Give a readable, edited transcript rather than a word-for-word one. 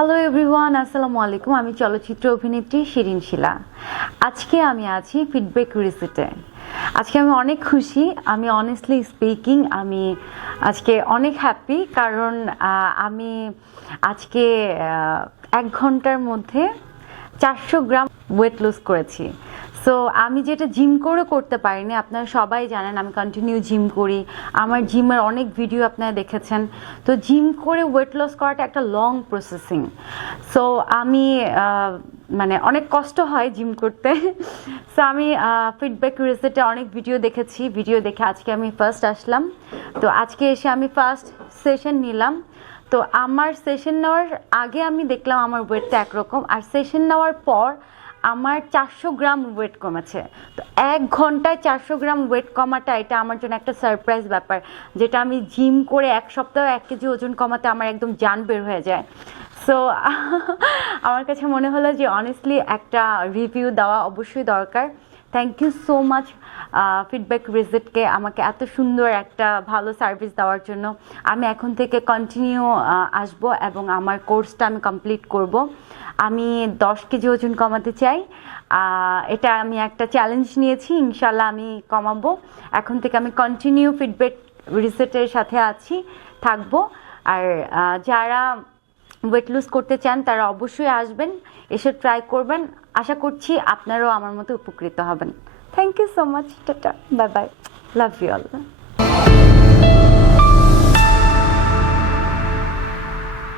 Hello everyone, আসসালামু আলাইকুম। আমি চলচ্চিত্র অভিনেত্রী শিরিন শিলা। আজকে আমি আছি ফিডব্যাক রিসেটে। আজকে আমি অনেক খুশি। আমি অনেস্টলি স্পিকিং আমি আজকে অনেক হ্যাপি, কারণ আমি আজকে 1 ঘন্টার মধ্যে 400 গ্রাম ওয়েট লুজ করেছি। সো আমি যেটা জিম করে করতে পারিনি, আপনারা সবাই জানেন আমি কন্টিনিউ জিম করি। আমার জিমের অনেক ভিডিও আপনারা দেখেছেন। তো জিম করে ওয়েট লস করাটা একটা লং প্রসেসিং। সো আমি মানে অনেক কষ্ট হয় জিম করতে। সো আমি ফিডব্যাক রিসেটে অনেক ভিডিও দেখেছি। ভিডিও দেখে আজকে আমি ফার্স্ট আসলাম। তো আজকে এসে আমি ফার্স্ট সেশন নিলাম। তো আমার সেশন নেওয়ার আগে আমি দেখলাম আমার ওয়েটটা একরকম, আর সেশন নেওয়ার পর আমার 400 গ্রাম ওয়েট কমেছে। তো 1 ঘন্টায় 400 গ্রাম ওয়েট কমাটা এটা আমার জন্য একটা সারপ্রাইজ ব্যাপার, যেটা আমি জিম করে 1 সপ্তাহ 1 কেজি ওজন কমাতে আমার একদম জান বের হয়ে যায়। সো আমার কাছে মনে হলো যে অনেস্টলি একটা রিভিউ দেওয়া অবশ্যই দরকার। Thank you so much feedback রিসেটকে আমাকে এত সুন্দর একটা ভালো সার্ভিস দেওয়ার জন্য। আমি এখন থেকে কন্টিনিউ আসব এবং আমার কোর্সটা আমি কমপ্লিট করব। আমি 10 কেজি ওজন কমাতে চাই। এটা আমি একটা চ্যালেঞ্জ নিয়েছি, ইনশাল্লাহ আমি কমাবো। এখন থেকে আমি কন্টিনিউ ফিডব্যাক রিসেটের সাথে থাকবো। আর যারা ওয়েট লুজ করতে চান তারা অবশ্যই আসবেন, এসে ট্রাই করবেন। আশা করছি আপনারাও আমার মতো উপকৃত হবেন। Thank you so much. Tata, bye bye, love you all.